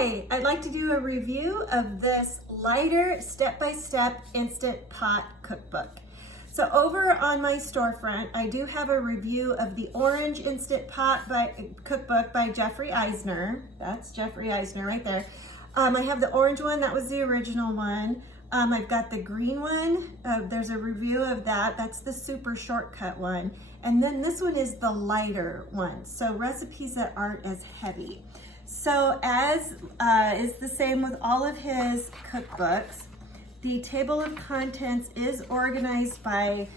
Hi, I'd like to do a review of this lighter step-by-step Instant Pot cookbook. So over on my storefront, I do have a review of the Orange Instant Pot cookbook by Jeffrey Eisner. That's Jeffrey Eisner right there. I have the orange one, that was the original one. I've got the green one, there's a review of that. That's the super shortcut one. And then this one is the lighter one. So recipes that aren't as heavy. So as is the same with all of his cookbooks, the table of contents is organized by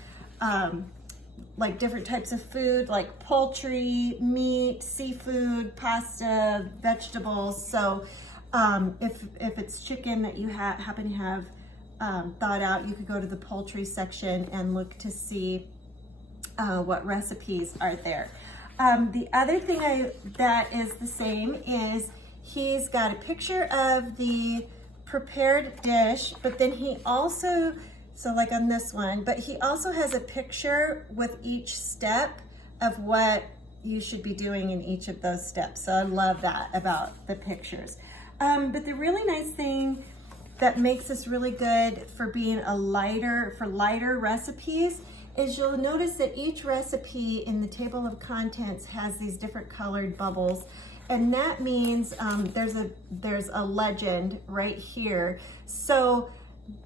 like different types of food, like poultry, meat, seafood, pasta, vegetables. So if it's chicken that you happen to have thought out, you could go to the poultry section and look to see what recipes are there. The other thing that is the same is he's got a picture of the prepared dish, but then he also, so like on this one, but he also has a picture with each step of what you should be doing in each of those steps. So I love that about the pictures. But the really nice thing that makes this really good for being lighter recipes is you'll notice that each recipe in the table of contents has these different colored bubbles, and that means there's a legend right here. So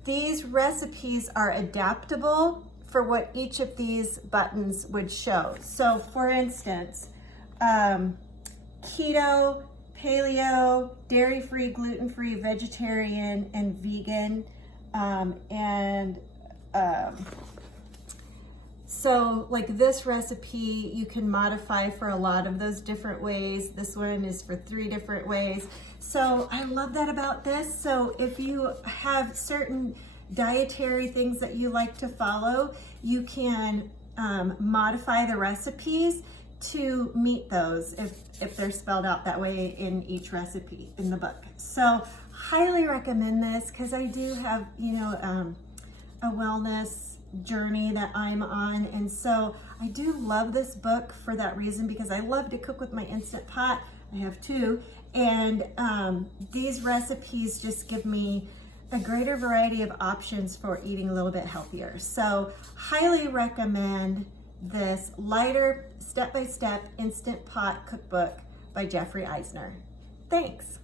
these recipes are adaptable for what each of these buttons would show. So for instance, keto, paleo, dairy-free, gluten-free, vegetarian, and vegan, so like this recipe, you can modify for a lot of those different ways. This one is for 3 different ways. So I love that about this. So if you have certain dietary things that you like to follow, you can modify the recipes to meet those if they're spelled out that way in each recipe in the book. So highly recommend this because I do have, a wellness journey that I'm on, and so I do love this book for that reason, because I love to cook with my Instant Pot. I have 2, and these recipes just give me a greater variety of options for eating a little bit healthier. So highly recommend this lighter step-by-step Instant Pot cookbook by Jeffrey Eisner. Thanks.